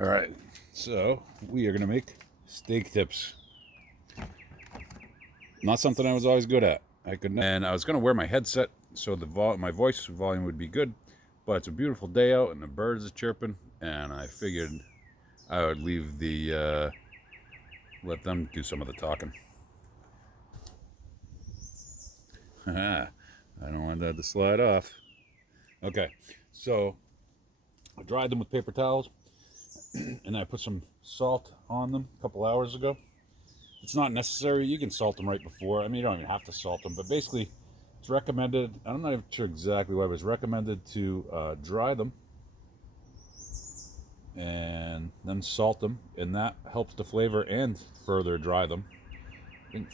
Alright, so we are going to make steak tips. Not something I was always good at. And I was going to wear my headset so my voice volume would be good, but it's a beautiful day out and the birds are chirping, and I figured I would leave let them do some of the talking. I don't want that to slide off. Okay, so I dried them with paper towels and I put some salt on them a couple hours ago. It's not necessary. You can salt them right before. I mean, you don't even have to salt them, but basically it's recommended. I'm not even sure exactly why, but it's recommended to dry them and then salt them, and that helps the flavor and further dry them.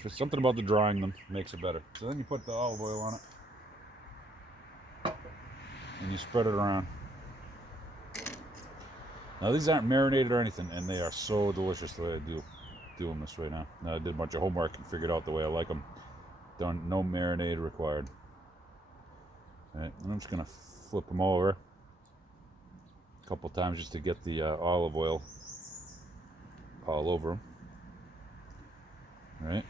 For something about the drying them makes it better. So then you put the olive oil on it and you spread it around. Now these aren't marinated or anything, and they are so delicious the way I doing this right now. Now I did a bunch of homework and figured out the way I like them. No marinade required. All right, and I'm just gonna flip them over a couple times just to get the olive oil all over them. All right.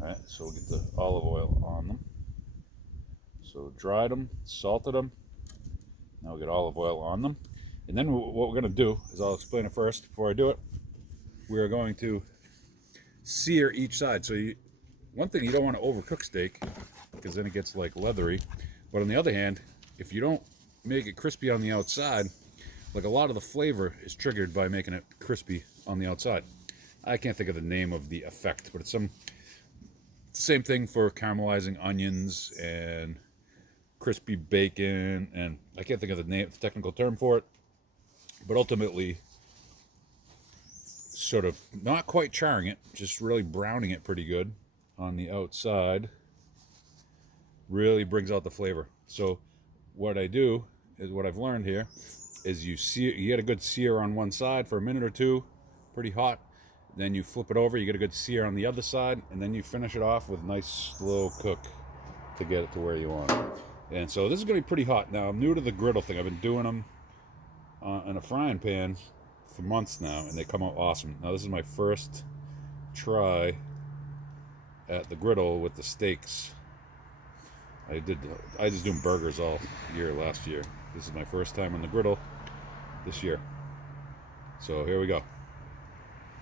All right, so we'll get the olive oil on them. So dried them, salted them. Now we'll get olive oil on them. And then what we're gonna do is, I'll explain it first before I do it. We are going to sear each side. So one thing, you don't want to overcook steak because then it gets like leathery. But on the other hand, if you don't make it crispy on the outside, like a lot of the flavor is triggered by making it crispy on the outside. I can't think of the name of the effect, but it's the same thing for caramelizing onions and crispy bacon, and I can't think of the technical term for it, but ultimately sort of not quite charring it, just really browning it pretty good on the outside really brings out the flavor. So what I do is, what I've learned here is, you get a good sear on one side for a minute or two, pretty hot, then you flip it over, you get a good sear on the other side, and then you finish it off with a nice slow cook to get it to where you want it. And so this is going to be pretty hot. Now, I'm new to the griddle thing. I've been doing them in a frying pan for months now, and they come out awesome. Now, this is my first try at the griddle with the steaks. I was doing burgers all year last year. This is my first time on the griddle this year. So here we go.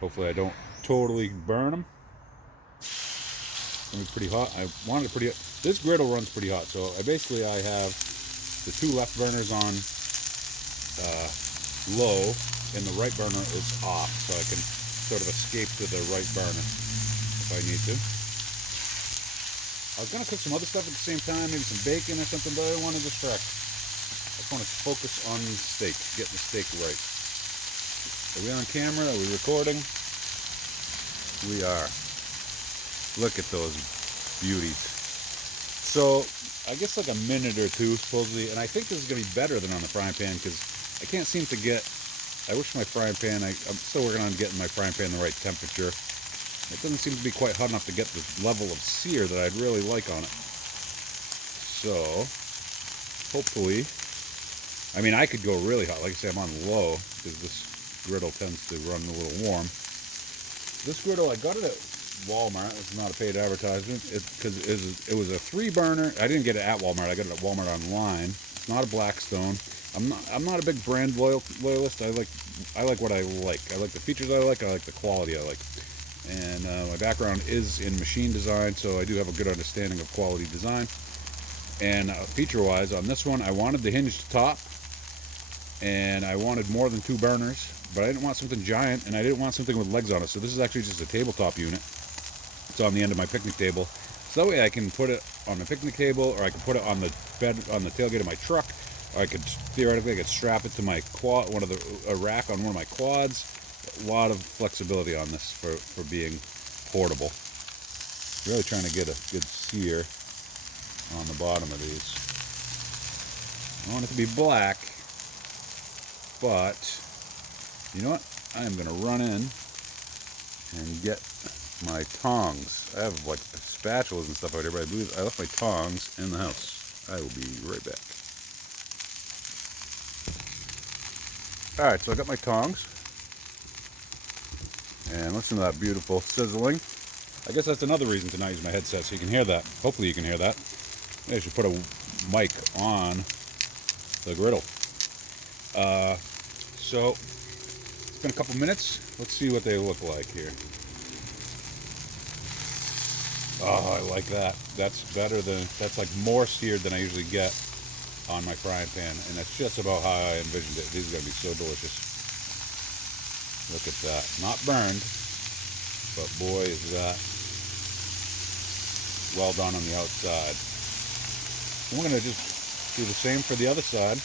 Hopefully I don't totally burn them. It's gonna be pretty hot. I wanted it pretty hot. This griddle runs pretty hot, so I have the two left burners on low, and the right burner is off, so I can sort of escape to the right burner if I need to. I was gonna cook some other stuff at the same time, maybe some bacon or something, but I didn't want to distract. I just want to focus on the steak, getting the steak right. Are we on camera? Are we recording? We are. Look at those beauties. So I guess like a minute or two supposedly, and I think this is going to be better than on the frying pan, because I can't seem to get, I wish my frying pan, I'm still working on getting my frying pan the right temperature. It doesn't seem to be quite hot enough to get this level of sear that I'd really like on it. So hopefully, I mean, I could go really hot. Like I say, I'm on low because this griddle tends to run a little warm. This griddle, I got it at Walmart. It's not a paid advertisement. Because it was a 3-burner. I didn't get it at Walmart. I got it at Walmart online. It's not a Blackstone. I'm not a big brand loyalist. I like what I like. I like the features I like the quality I like. And my background is in machine design, so I do have a good understanding of quality design. And feature-wise, on this one, I wanted the hinged top, and I wanted more than 2 burners, but I didn't want something giant, and I didn't want something with legs on it. So this is actually just a tabletop unit. It's on the end of my picnic table, so that way I can put it on the picnic table, or I can put it on the bed, on the tailgate of my truck, or I could theoretically strap it to my quad, a rack on one of my quads. A lot of flexibility on this for being portable. Really trying to get a good sear on the bottom of these. I want it to be black, but you know what? I am going to run in and get my tongs. I have like spatulas and stuff out here, but I believe I left my tongs in the house. I will be right back. Alright, so I got my tongs. And listen to that beautiful sizzling. I guess that's another reason to not use my headset, so you can hear that. Hopefully you can hear that. Maybe I should put a mic on the griddle. So it's been a couple minutes. Let's see what they look like here. Oh, I like that. That's better than, that's like more seared than I usually get on my frying pan, and that's just about how I envisioned it. These are gonna be so delicious. Look at that. Not burned, but boy is that well done on the outside. And we're gonna just do the same for the other side.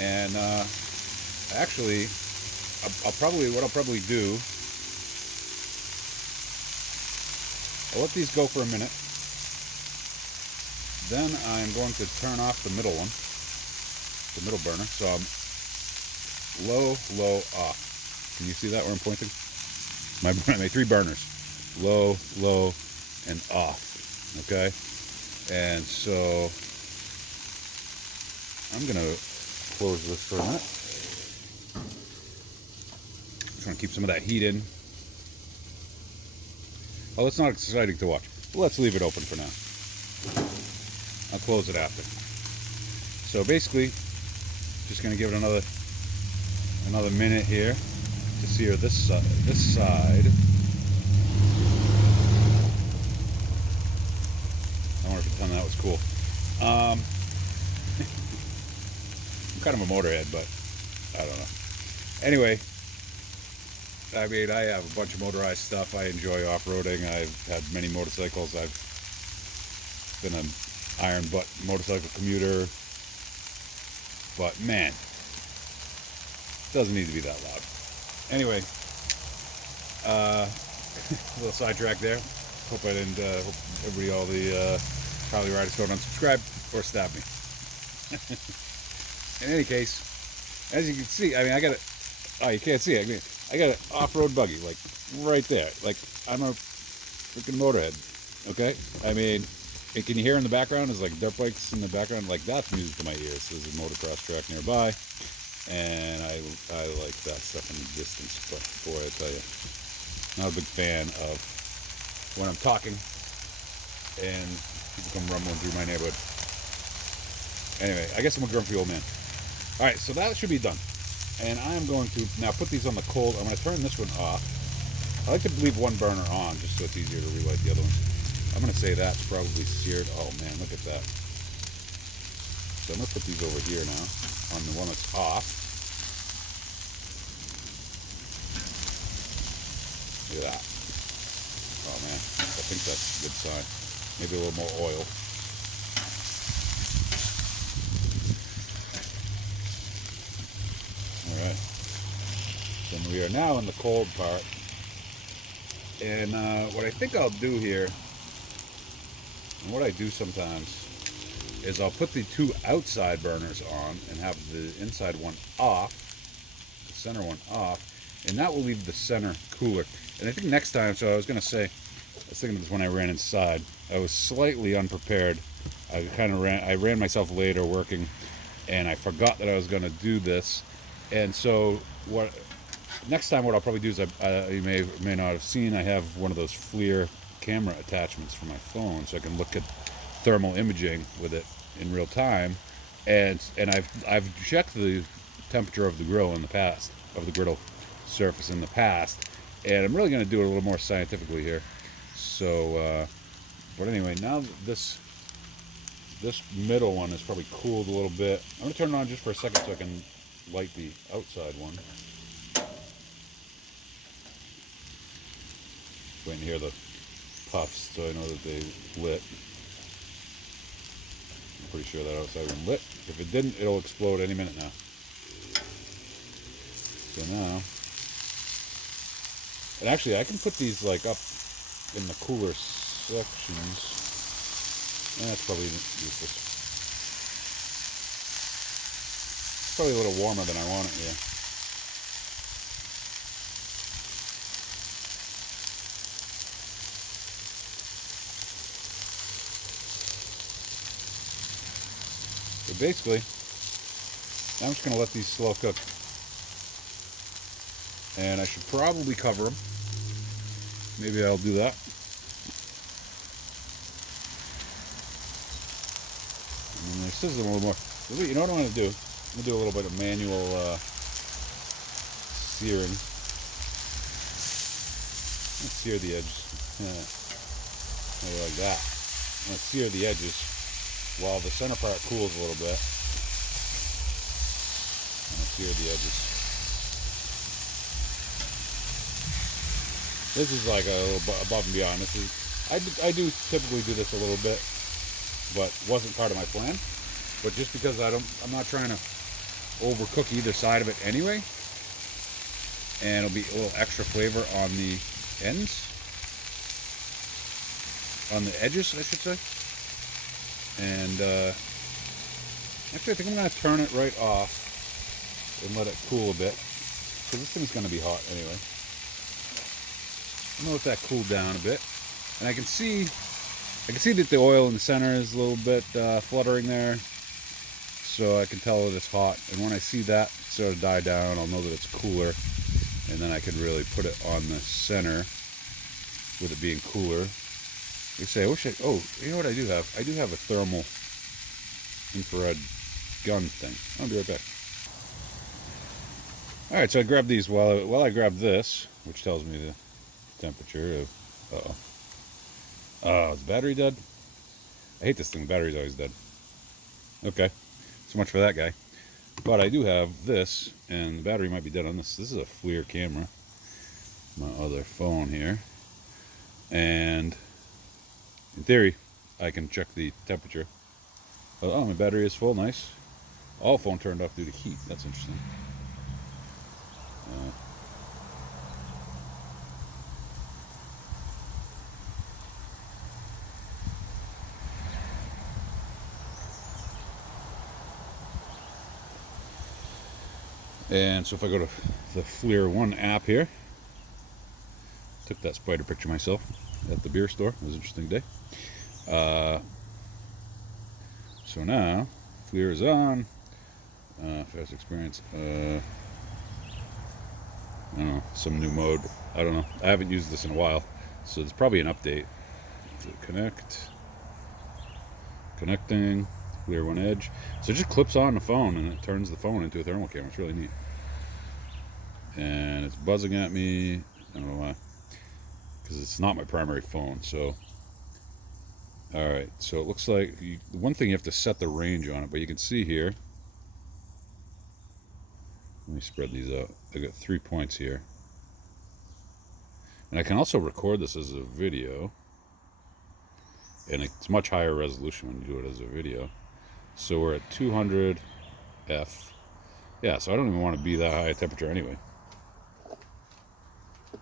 And actually, what I'll probably do, I'll let these go for a minute. Then I'm going to turn off the middle one, the middle burner. So I'm low, off. Can you see that where I'm pointing? My 3 burners. Low, and off. Okay? And so I'm gonna close this for a minute. Just want to keep some of that heat in. Oh, it's not exciting to watch. Let's leave it open for now. I'll close it after. So basically, just gonna give it another minute here to sear this side. I wonder if it done that was cool. I'm kind of a motorhead, but I don't know. Anyway, I mean, I have a bunch of motorized stuff. I enjoy off-roading. I've had many motorcycles. I've been an iron butt motorcycle commuter. But man, it doesn't need to be that loud. Anyway, a little sidetrack there. Hope I didn't, hope everybody, all the Harley riders don't unsubscribe or stab me. In any case, as you can see, I mean, I got it. Oh, you can't see it. I mean, I got an off-road buggy, like, right there. Like, I'm a freaking motorhead, okay? I mean, and can you hear in the background? There's, like, dirt bikes in the background. Like, that's music to my ears. There's a motocross track nearby, and I like that stuff in the distance. But, boy, I tell you, not a big fan of when I'm talking and people come rumbling through my neighborhood. Anyway, I guess I'm a grumpy old man. All right, so that should be done. And I'm going to now put these on the cold. I'm going to turn this one off. I like to leave one burner on just so it's easier to relight the other one. I'm going to say that's probably seared. Oh man, look at that. So I'm going to put these over here now on the one that's off. Look at that. Oh man, I think that's a good sign. Maybe a little more oil. Alright, then we are now in the cold part, and what I think I'll do here, and what I do sometimes, is I'll put the 2 outside burners on and have the inside one off, the center one off, and that will leave the center cooler. And I think next time, so I was thinking of this when I ran inside, I was slightly unprepared. I ran myself later working, and I forgot that I was going to do this. And so next time what I'll probably do is, you may not have seen, I have one of those FLIR camera attachments for my phone, so I can look at thermal imaging with it in real time. And I've checked the temperature of the grill in the past, of the griddle surface in the past, and I'm really going to do it a little more scientifically here. So, but anyway, now this middle one is probably cooled a little bit. I'm going to turn it on just for a second so I can light the outside one. Waiting to hear the puffs so I know that they lit. I'm pretty sure that outside one lit. If it didn't, it'll explode any minute now. So now, and actually I can put these like up in the cooler sections. That's probably useless. Probably a little warmer than I want it here. basically, I'm just going to let these slow cook. And I should probably cover them. Maybe I'll do that. And I sizzle them a little more. You know what I'm going to do? I'm going to do a little bit of manual searing. Let's sear the edges. Maybe like that. I'm going to sear the edges while the center part cools a little bit. I'm going to sear the edges. This is like a little above and beyond. This is I do typically do this a little bit, but wasn't part of my plan. But just because I'm not trying to overcook either side of it anyway, and it'll be a little extra flavor on the ends, on the edges, I should say. And actually, I think I'm going to turn it right off and let it cool a bit, because this thing's going to be hot anyway. I'm gonna let that cool down a bit, and I can see that the oil in the center is a little bit fluttering there, so I can tell that it's hot. And when I see that sort of die down, I'll know that it's cooler, and then I can really put it on the center with it being cooler. You say, oh, you know what I do have? I do have a thermal infrared gun thing. I'll be right back. All right, so I grabbed these while I grabbed this, which tells me the temperature of, oh, is the battery dead? I hate this thing, the battery's always dead. Okay, so much for that guy. But I do have this, and the battery might be dead on this. This is a FLIR camera, my other phone here. And in theory, I can check the temperature. Oh, my battery is full, nice. All phone turned off due to heat, that's interesting. And so if I go to the FLIR 1 app here, took that spider picture myself at the beer store. It was an interesting day. So now FLIR is on. Fast experience. I don't know, some new mode. I don't know. I haven't used this in a while, so there's probably an update. So connecting. FLIR 1 Edge. So it just clips on the phone and it turns the phone into a thermal camera. It's really neat. And it's buzzing at me. I don't know why. Because it's not my primary phone. So, alright. So it looks like one thing you have to set the range on it, but you can see here. Let me spread these out. I got 3 points here. And I can also record this as a video. And it's much higher resolution when you do it as a video. So we're at 200 F. Yeah, so I don't even want to be that high a temperature anyway.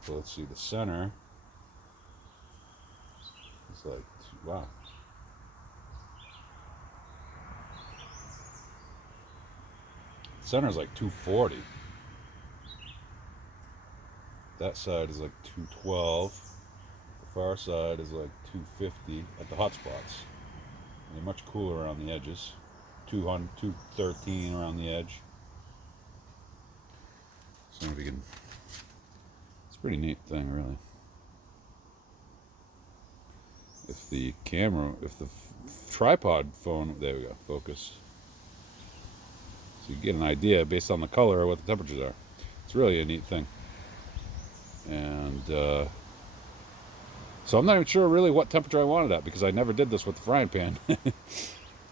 So let's see, the center. It's like, wow. The center is like 240. That side is like 212. The far side is like 250 at the hot spots. And they're much cooler around the edges. 213 around the edge. So if you can, it's a pretty neat thing, really. If the tripod phone, there we go, focus. So you get an idea based on the color of what the temperatures are. It's really a neat thing. And so I'm not even sure really what temperature I wanted at, because I never did this with the frying pan.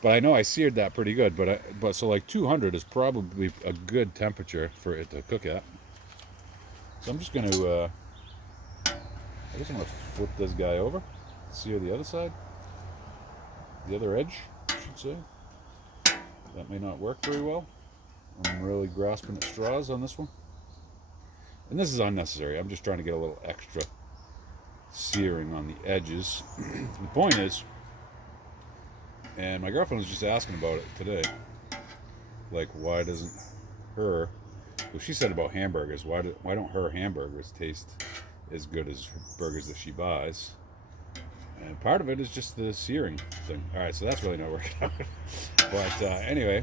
But I know I seared that pretty good. But so like 200 is probably a good temperature for it to cook at. So I'm just going to, I guess I'm going to flip this guy over, sear the other side, the other edge, I should say. That may not work very well. I'm really grasping at straws on this one. And this is unnecessary. I'm just trying to get a little extra searing on the edges. The point is, and my girlfriend was just asking about it today, like, why doesn't her, well, she said about hamburgers, why don't her hamburgers taste as good as burgers that she buys? And part of it is just the searing thing. All right, so that's really not working out. But anyway,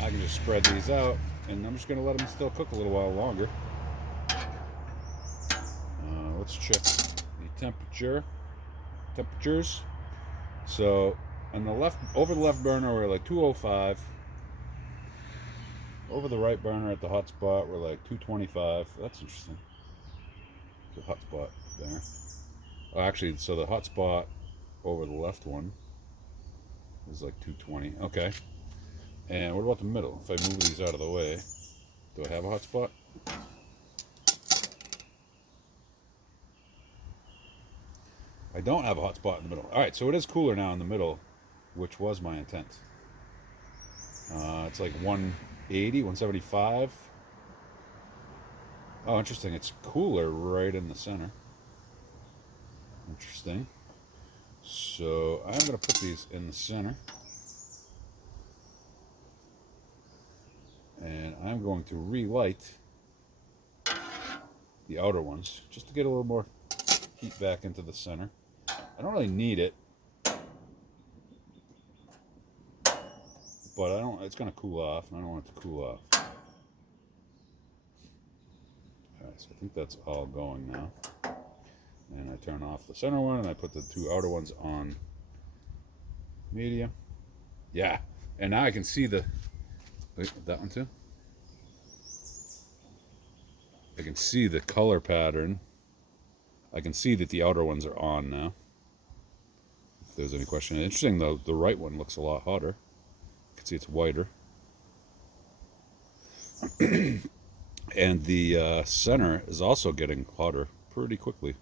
I can just spread these out, and I'm just going to let them still cook a little while longer. Let's check the temperatures. So on the left, over the left burner, we're like 205. Over the right burner at the hot spot, we're like 225. That's interesting. The hot spot there. Oh, actually, so the hot spot over the left one is like 220. Okay. And what about the middle? If I move these out of the way, do I have a hot spot? I don't have a hot spot in the middle. All right, so it is cooler now in the middle, which was my intent. It's like 180, 175. Oh, interesting. It's cooler right in the center. Interesting. So I'm going to put these in the center. And I'm going to relight the outer ones just to get a little more heat back into the center. I don't really need it, but it's going to cool off, and I don't want it to cool off. Alright, so I think that's all going now. And I turn off the center one, and I put the two outer ones on medium. Yeah, and now I can see the... Wait, that one too? I can see the color pattern. I can see that the outer ones are on now. If there's any question. Interesting though, the right one looks a lot hotter. You can see it's whiter. And the center is also getting hotter pretty quickly.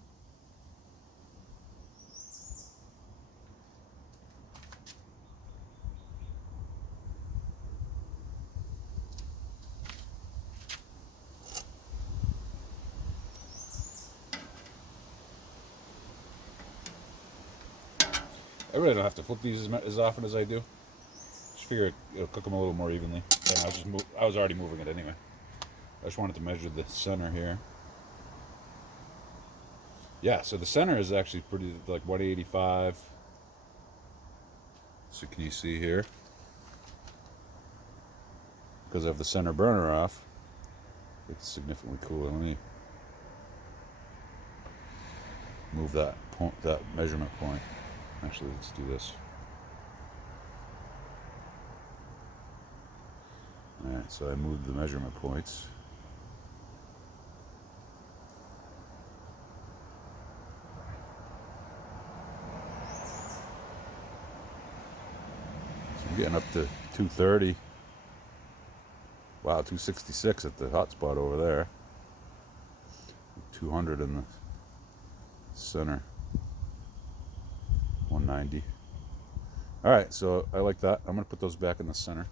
I really don't have to flip these as often as I do. Just figure it'll cook them a little more evenly. And I was already moving it anyway. I just wanted to measure the center here. Yeah, so the center is actually pretty, like 185. So can you see here? Because I have the center burner off, it's significantly cooler. Let me move that measurement point. Actually, let's do this. Alright, so I moved the measurement points. So I'm getting up to 230. Wow, 266 at the hot spot over there. 200 in the center. 190. Alright, so I like that. I'm going to put those back in the center.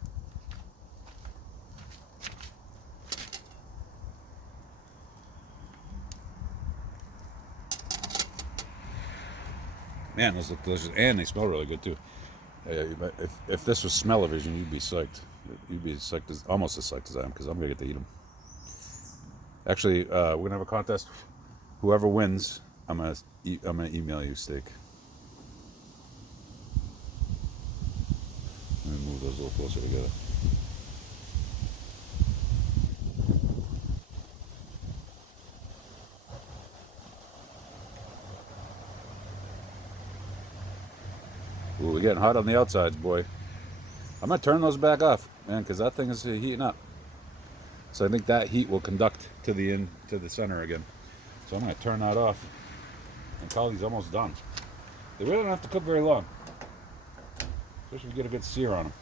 Man, those look delicious, and they smell really good too. If this was smell-o-vision, you'd be psyched. You'd be psyched, almost as psyched as I am, because I'm going to get to eat them. Actually, we're going to have a contest. Whoever wins, I'm going to email you steak. Let me move those a little closer together. Ooh, we're getting hot on the outsides, boy. I'm going to turn those back off, man, because that thing is heating up. So I think that heat will conduct to the center again. So I'm going to turn that off and call these almost done. They really don't have to cook very long, especially if you get a good sear on them.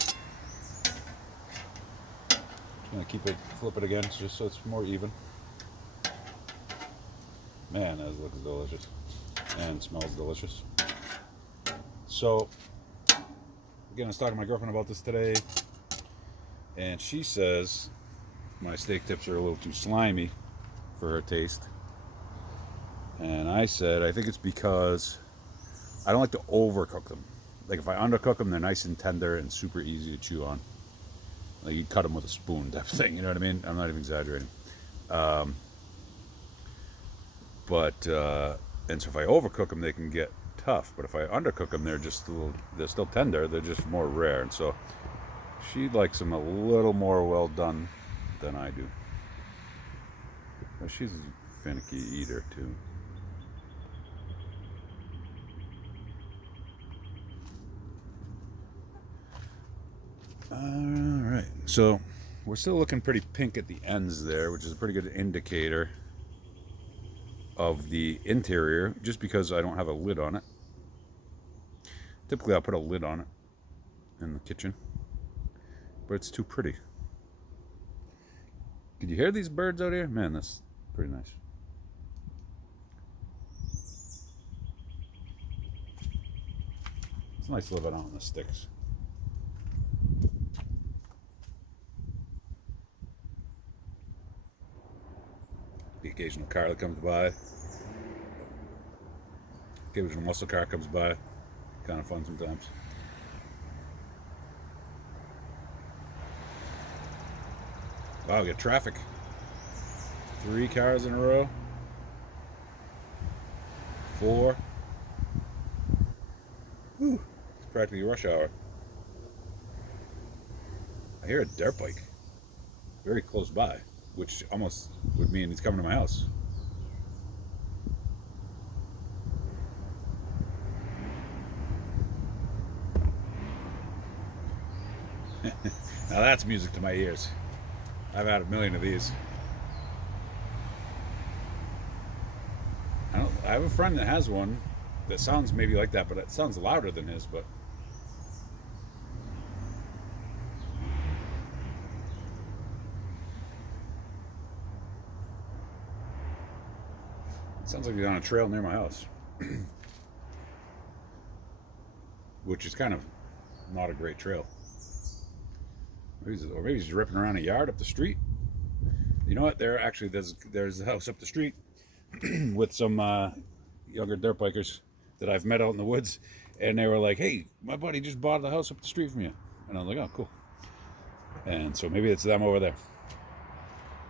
Just going to flip it again, just so it's more even. Man, that looks delicious. And smells delicious. So, again, I was talking to my girlfriend about this today, and she says my steak tips are a little too slimy for her taste. And I said, I think it's because I don't like to overcook them. Like, if I undercook them, they're nice and tender and super easy to chew on. Like, you cut them with a spoon type of thing, you know what I mean? I'm not even exaggerating. But and so if I overcook them, they can get tough. But if I undercook them, they're still tender. They're just more rare. And so she likes them a little more well done than I do. But she's a finicky eater too. Alright, so we're still looking pretty pink at the ends there, which is a pretty good indicator of the interior, just because I don't have a lid on it. Typically I'll put a lid on it in the kitchen, but it's too pretty. Could you hear these birds out here? Man, that's pretty nice. It's nice living out in the sticks. The occasional car that comes by. Occasional muscle car comes by. Kind of fun sometimes. Wow, we got traffic. 3 cars in a row. 4. Whew, it's practically rush hour. I hear a dirt bike very close by, which almost would mean he's coming to my house. Now that's music to my ears. I've had a million of these. I have a friend that has one that sounds maybe like that, but it sounds louder than his, but it sounds like he's on a trail near my house. Which is kind of not a great trail. Or maybe he's ripping around a yard up the street. You know what? There's a house up the street with some younger dirt bikers that I've met out in the woods, and they were like, "Hey, my buddy just bought the house up the street from you," and I was like, "Oh, cool." And so maybe it's them over there.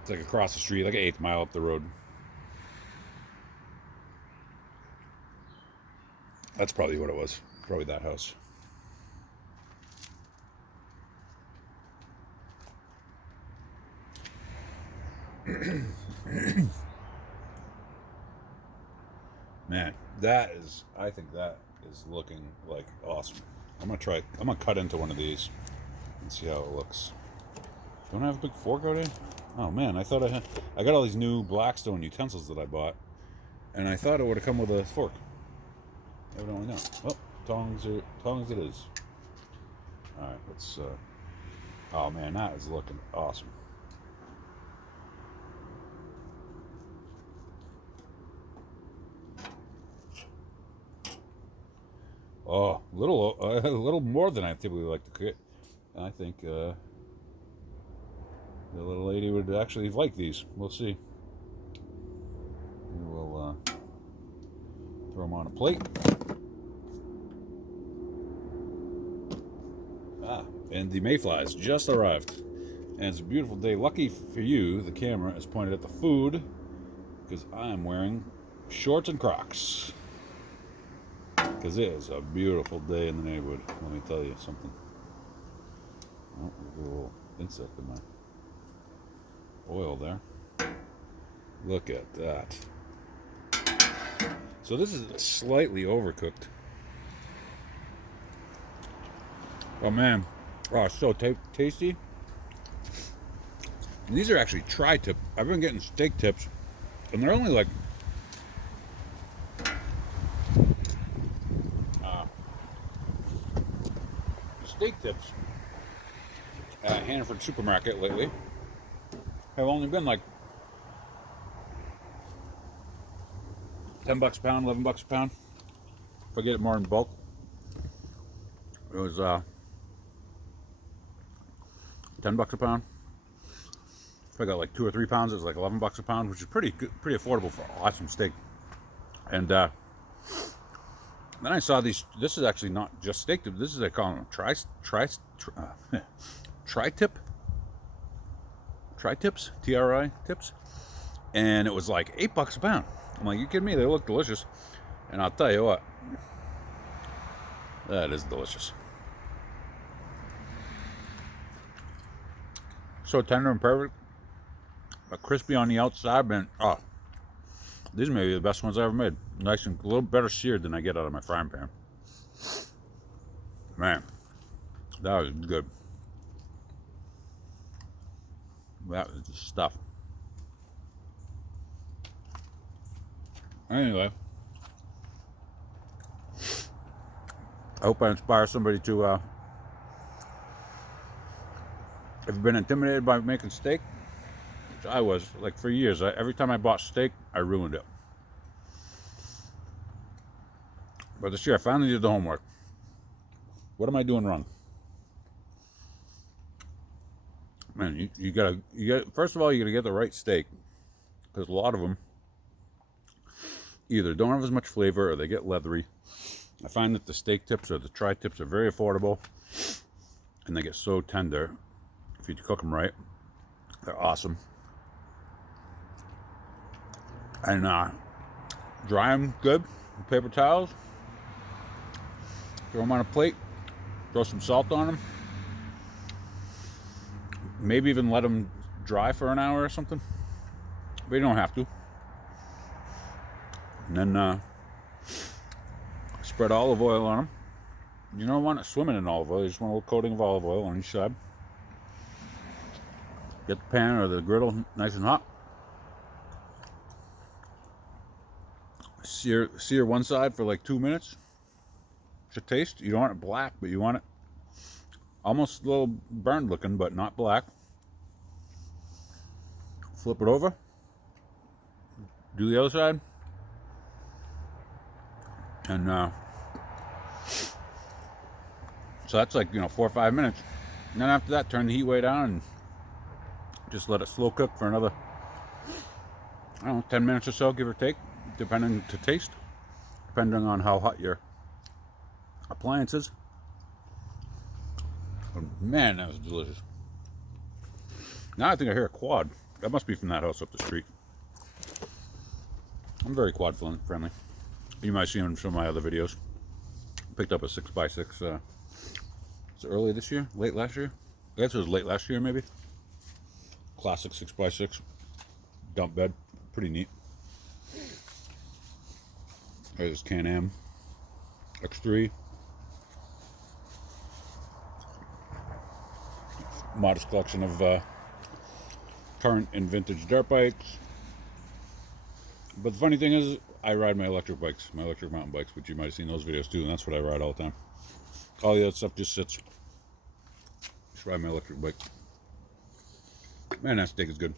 It's like across the street, like an 1/8 mile up the road. That's probably what it was. Probably that house. Man, I think that is looking like awesome. I'm gonna cut into one of these and see how it looks. Don't I have a big fork out here? Oh man, I got all these new Blackstone utensils that I bought, and I thought it would have come with a fork. Evidently not. Well, tongs it is. Alright, let's oh man, that is looking awesome. Oh, a little more than I typically like to cook. I think the little lady would actually like these. We'll see. We will throw them on a plate. And the mayflies just arrived. And it's a beautiful day. Lucky for you, the camera is pointed at the food, because I am wearing shorts and Crocs. Because it is a beautiful day in the neighborhood. Let me tell you something. Oh, there's a little insect in my oil there. Look at that. So this is slightly overcooked. Oh man. Oh, it's so tasty. And these are actually tri-tip. I've been getting steak tips, and they're only like steak tips at Hannaford Supermarket lately have only been like $10 a pound, $11 a pound. If I get it more in bulk, it was $10 a pound. If I got like 2 or 3 pounds, it was like $11 a pound, which is pretty good, pretty affordable for awesome steak. And then I saw these. This is actually not just steak tip. This is, they call them tri-tips, tri-tips, TRI tips, and it was like $8 a pound. I'm like, you kidding me? They look delicious. And I'll tell you what, that is delicious. So tender and perfect, but crispy on the outside, man. Oh, these may be the best ones I ever made. Nice and a little better seared than I get out of my frying pan. Man, that was good. That was the stuff. Anyway, I hope I inspire somebody to, if you've been intimidated by making steak, which I was, like for years, every time I bought steak, I ruined it. But this year I finally did the homework. What am I doing wrong? Man, you gotta, first of all, you gotta get the right steak. Because a lot of them either don't have as much flavor or they get leathery. I find that the steak tips or the tri-tips are very affordable and they get so tender if you cook them right. They're awesome. And dry them good with paper towels. Throw them on a plate. Throw some salt on them. Maybe even let them dry for an hour or something. But you don't have to. And then spread olive oil on them. You don't want it swimming in olive oil. You just want a little coating of olive oil on each side. Get the pan or the griddle nice and hot. Sear one side for like 2 minutes to taste. You don't want it black, but you want it almost a little burned looking, but not black. Flip it over. Do the other side. And so that's like, 4 or 5 minutes. And then after that, turn the heat way down and just let it slow cook for another, 10 minutes or so, give or take, depending to taste, depending on how hot your appliance is. But man, that was delicious. Now I think I hear a quad. That must be from that house up the street. I'm very quad friendly. You might see them in some of my other videos. Picked up a 6x6. Was it early this year? Late last year? I guess it was late last year, maybe. Classic 6x6 dump bed. Pretty neat. There's this Can-Am X3. Modest collection of current and vintage dirt bikes. But the funny thing is, I ride my electric bikes, my electric mountain bikes, which you might have seen those videos too, and that's what I ride all the time. All the other stuff just sits. Just ride my electric bike. Man, that steak is good.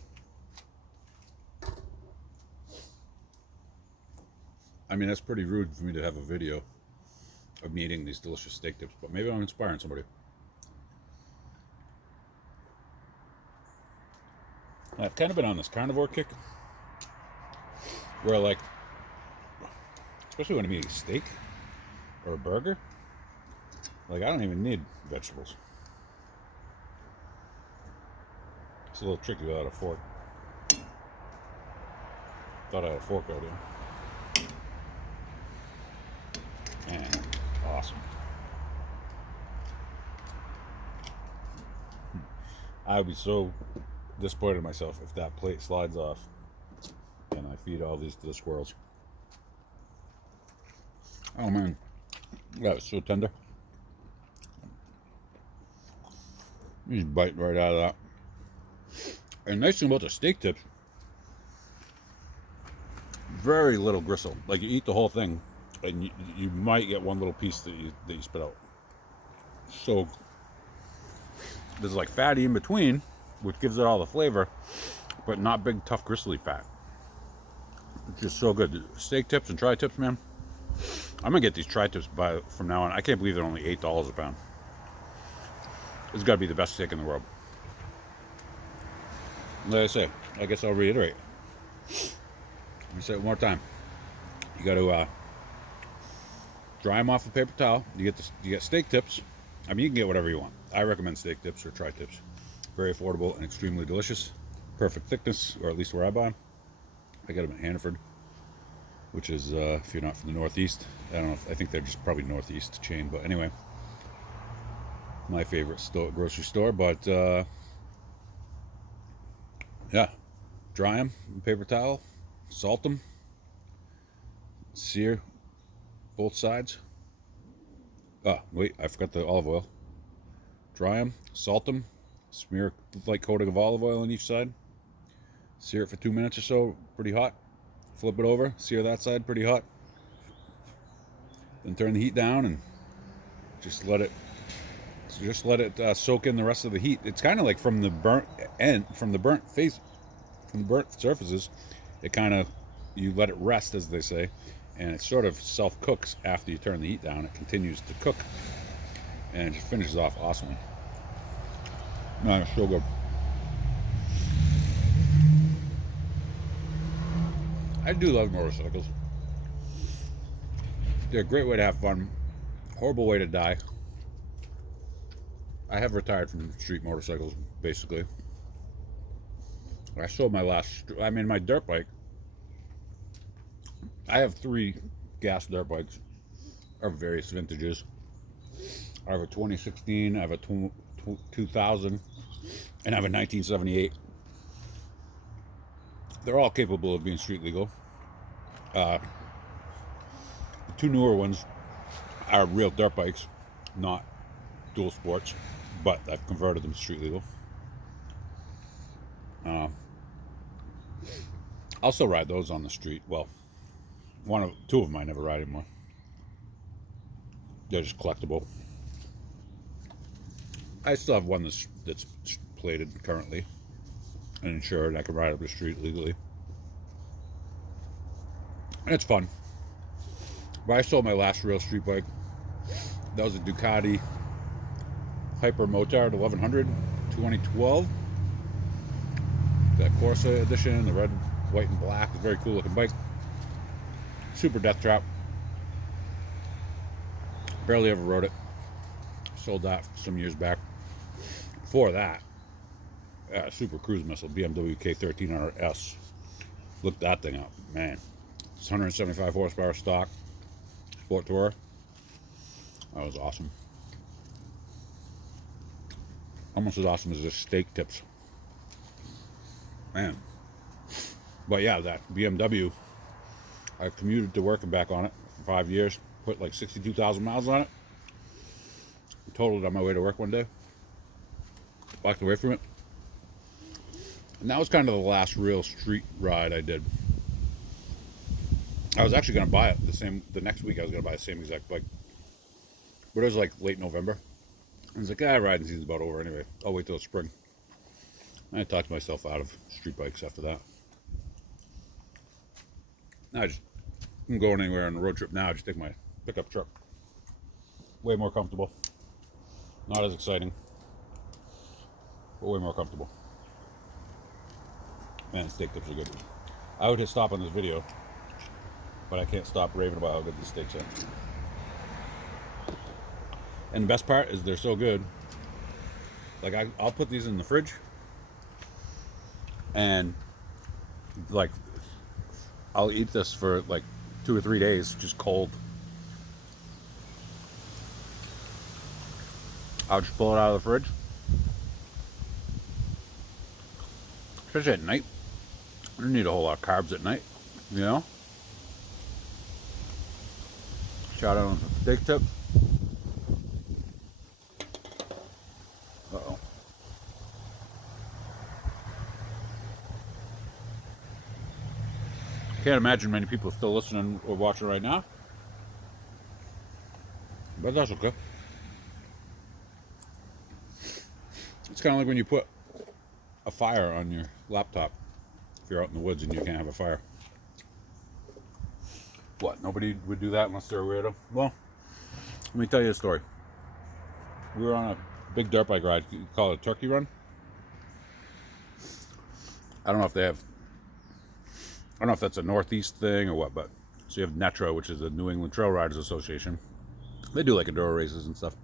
I mean, that's pretty rude for me to have a video of me eating these delicious steak tips, but maybe I'm inspiring somebody. I've kind of been on this carnivore kick, where like, especially when I'm eating steak or a burger, like I don't even need vegetables. It's a little tricky without a fork. Thought I had a fork out here. Man, awesome. I would be so disappointed in myself if that plate slides off and I feed all these to the squirrels. Oh man, that was so tender. You just bite right out of that. And the nice thing about the steak tips, very little gristle. Like you eat the whole thing, and you might get one little piece that you spit out. So there's like fatty in between, which gives it all the flavor, but not big, tough, gristly fat. It's just so good. Steak tips and tri-tips, man. I'm gonna get these tri-tips from now on. I can't believe they're only $8 a pound. It's gotta be the best steak in the world. Like I say, I guess I'll reiterate. Let me say it one more time. You gotta dry them off with a paper towel. You get steak tips. I mean, you can get whatever you want. I recommend steak tips or tri-tips. Very affordable and extremely delicious. Perfect thickness, or at least where I buy them. I get them at Hannaford. which is, if you're not from the Northeast, I don't know, I think they're just probably Northeast chain, but anyway, my favorite store, grocery store. But yeah, dry them in paper towel, salt them, sear both sides. Ah, wait, I forgot the olive oil. Dry them, salt them, smear a light coating of olive oil on each side, sear it for 2 minutes or so, pretty hot. Flip it over, sear that side pretty hot. Then turn the heat down and just let it soak in the rest of the heat. It's kind of like from the burnt surfaces. It kind of, you let it rest, as they say, and it sort of self cooks after you turn the heat down. It continues to cook, and it just finishes off awesomely. Man, it's so good. I do love motorcycles. They're a great way to have fun. Horrible way to die. I have retired from street motorcycles, basically. I sold my my dirt bike. I have 3 gas dirt bikes of various vintages. I have a 2016, I have a 2000, and I have a 1978. They're all capable of being street legal. The 2 newer ones are real dirt bikes, not dual sports, but I've converted them to street legal. I'll still ride those on the street. Well, 2 of them I never ride anymore. They're just collectible. I still have one that's plated currently and insured. I can ride up the street legally. And it's fun. But I sold my last real street bike. That was a Ducati Hyper Motard 1100 2012. That Corsa edition, the red, white, and black. A very cool looking bike. Super death trap. Barely ever rode it. Sold that some years back. Before that, super cruise missile, BMW K13RS. Look that thing up, man. It's 175 horsepower stock, sport tourer. That was awesome. Almost as awesome as this steak tips, man. But yeah, that BMW, I commuted to work and back on it for 5 years. Put like 62,000 miles on it. Totaled on my way to work one day. Walked away from it. And that was kind of the last real street ride I did. I was actually going to buy it the next week. I was going to buy the same exact bike. But it was like late November. I was like, riding season's about over anyway. I'll wait till spring. And I talked myself out of street bikes after that. Now I'm going anywhere on a road trip now. I just take my pickup truck. Way more comfortable. Not as exciting, but way more comfortable. Man, steak tips are good. I would hit stop on this video, but I can't stop raving about how good these steaks are. And the best part is they're so good. Like I'll put these in the fridge, and like I'll eat this for like 2 or 3 days, just cold. I'll just pull it out of the fridge. Especially at night. I don't need a whole lot of carbs at night, you know? Shout out on some steak tips. Uh-oh. Can't imagine many people still listening or watching right now. But that's okay. It's kind of like when you put a fire on your laptop if you're out in the woods and you can't have a fire. What? Nobody would do that unless they're a weirdo? Well, let me tell you a story. We were on a big dirt bike ride. You call it a turkey run? I don't know if that's a Northeast thing or what, but so you have NETRA, which is the New England Trail Riders Association. They do like enduro races and stuff.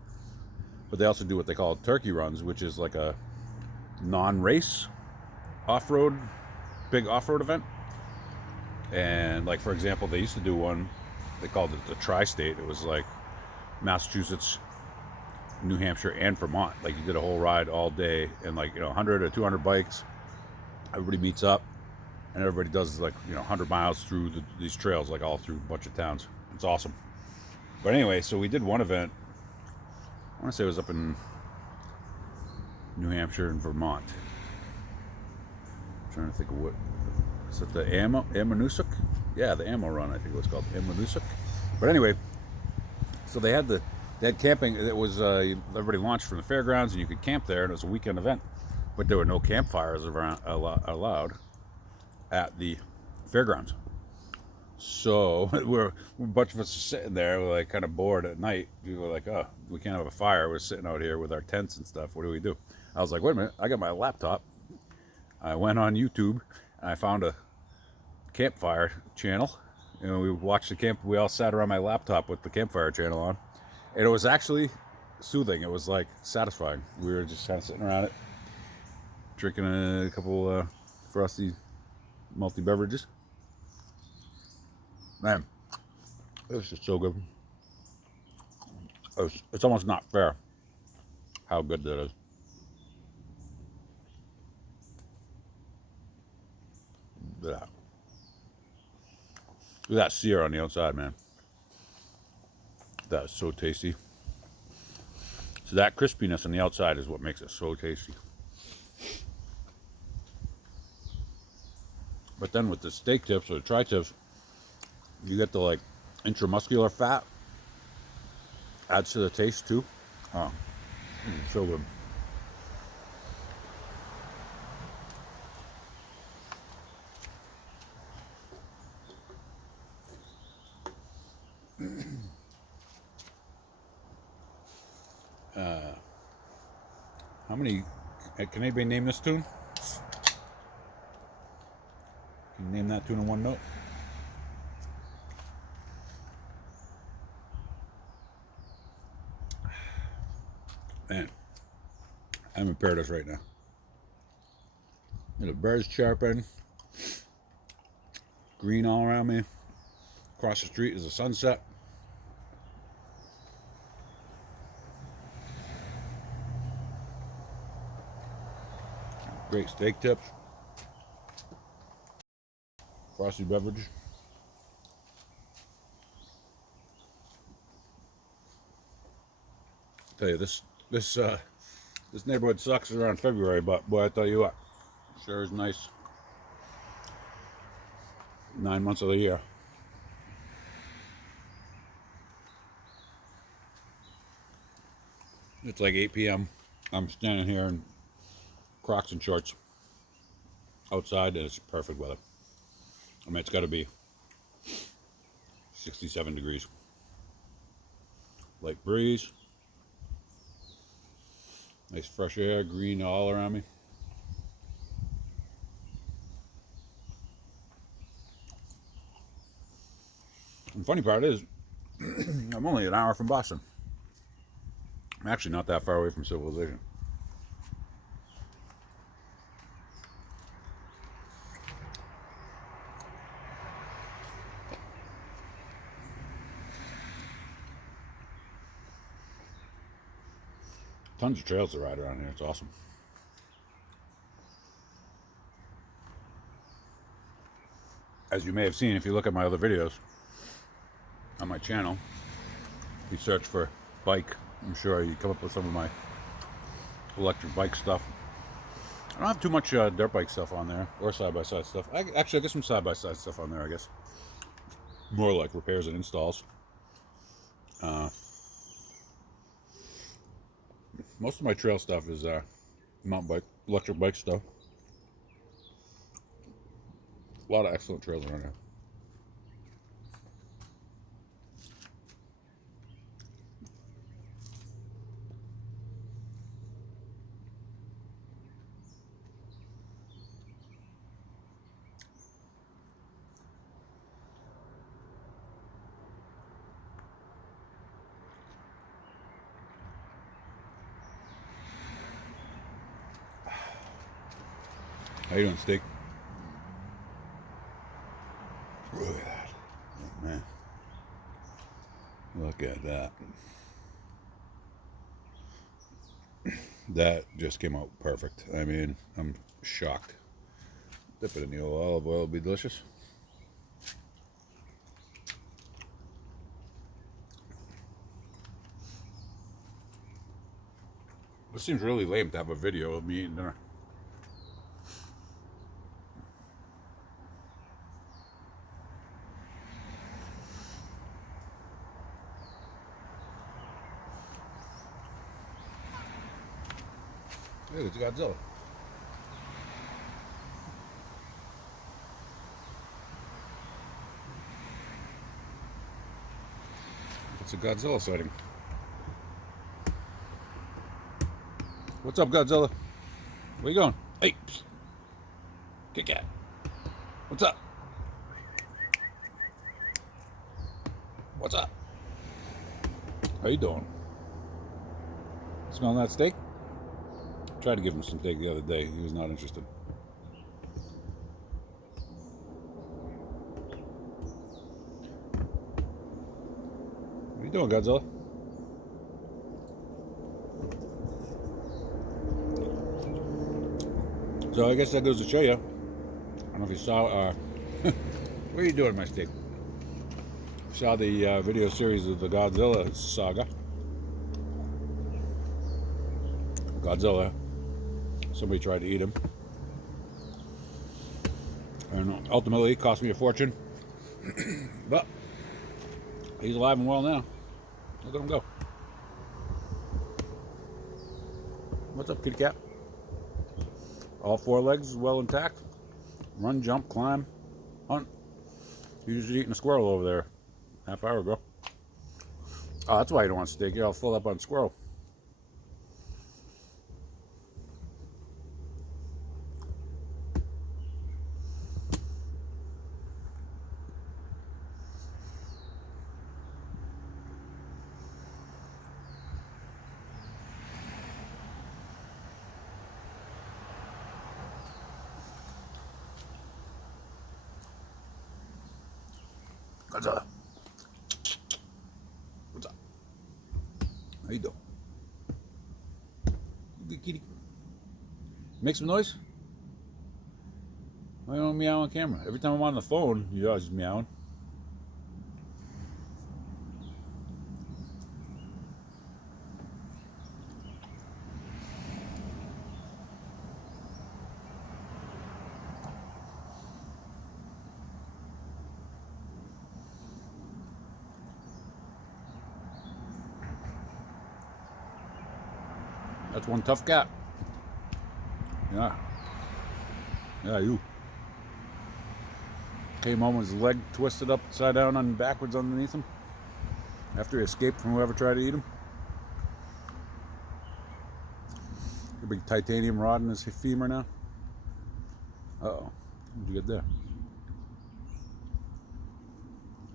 But they also do what they call turkey runs, which is like a non-race big off-road event. And like, for example, they used to do one, they called it the tri-state. It was like Massachusetts, New Hampshire, and Vermont. Like, you did a whole ride all day, and like, 100 or 200 bikes. Everybody meets up, and everybody does like 100 miles through these trails, like all through a bunch of towns. It's awesome. But anyway, so we did one event. I want to say it was up in New Hampshire and Vermont. I'm trying to think of what. Is it the Ammonoosuc? Yeah, the Ammo Run, I think it was called Ammonoosuc. But anyway, so they had camping. It was everybody launched from the fairgrounds, and you could camp there, and it was a weekend event. But there were no campfires allowed at the fairgrounds. So a bunch of us are sitting there, we're like kind of bored at night. We were like, oh, we can't have a fire. We're sitting out here with our tents and stuff. What do we do? I was like, wait a minute, I got my laptop. I went on YouTube and I found a campfire channel. We watched the camp. We all sat around my laptop with the campfire channel on, and it was actually soothing. It was like satisfying. We were just kind of sitting around it, drinking a couple frosty multi beverages. Man, it was just so good. It's almost not fair how good that is. Look at that sear on the outside, man. That is so tasty. So that crispiness on the outside is what makes it so tasty. But then with the steak tips or the tri-tips, you get the like intramuscular fat. Adds to the taste too. Oh, so good. How many? Can anybody name this tune? Can you name that tune in one note? Man, I'm in paradise right now. And the birds chirping, green all around me. Across the street is a sunset. Great steak tips. Frosty beverage. I tell you, this neighborhood sucks around February, but boy, I tell you what, sure is nice. 9 months of the year. It's like 8 p.m. I'm standing here in Crocs and shorts outside, and it's perfect weather. I mean, it's got to be 67 degrees. Light breeze. Nice fresh air, green all around me. And the funny part is, I'm only an hour from Boston. I'm actually not that far away from civilization. Tons of trails to ride around here. It's awesome. As you may have seen if you look at my other videos on my channel, if you search for bike, I'm sure you come up with some of my electric bike stuff. I don't have too much dirt bike stuff on there, or side-by-side stuff. I get some side-by-side stuff on there, I guess. More like repairs and installs. Most of my trail stuff is mountain bike, electric bike stuff. A lot of excellent trails around here. How you doing, Steak? Look at that. Oh, man. Look at that. That just came out perfect. I mean, I'm shocked. Dip it in the old olive oil, it'll be delicious. This seems really lame to have a video of me eating dinner. Hey, it's Godzilla. It's a Godzilla sighting. What's up, Godzilla? Where you going? Hey, psst. Kit Kat. What's up? What's up? How you doing? Smelling that steak? Tried to give him some steak the other day. He was not interested. What are you doing, Godzilla? So I guess that goes to show you. I don't know if you saw. What are you doing, my steak? Saw the video series of the Godzilla saga. Godzilla. Somebody tried to eat him, and ultimately it cost me a fortune. But he's alive and well now. Look at him go. What's up, kitty cat? All four legs well intact. Run, jump, climb, hunt. He was eating a squirrel over there half hour ago. Oh, that's why you don't want steak. You're all full up on squirrel. Godzilla. What's up? How you doing? Good kitty. Make some noise? Why don't meow on camera? Every time I'm on the phone, you're always meowing. That's one tough cat. Yeah. Yeah, you. Came home with his leg twisted upside down and backwards underneath him after he escaped from whoever tried to eat him. A big titanium rod in his femur now. Uh-oh. What'd you get there?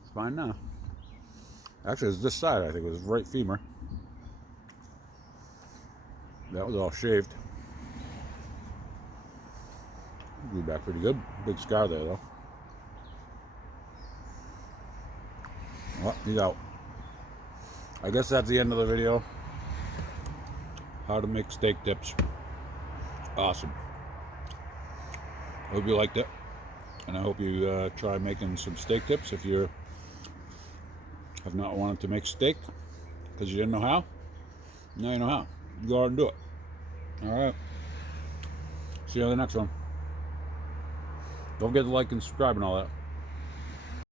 It's fine now. Actually, it's this side, I think. It was right femur. That was all shaved. Grew back pretty good. Big scar there, though. Well, he's out. I guess that's the end of the video. How to make steak tips. Awesome. Hope you liked it. And I hope you try making some steak tips if you have not wanted to make steak because you didn't know how. Now you know how. Go out and do it. Alright. See you on the next one. Don't forget to like and subscribe and all that.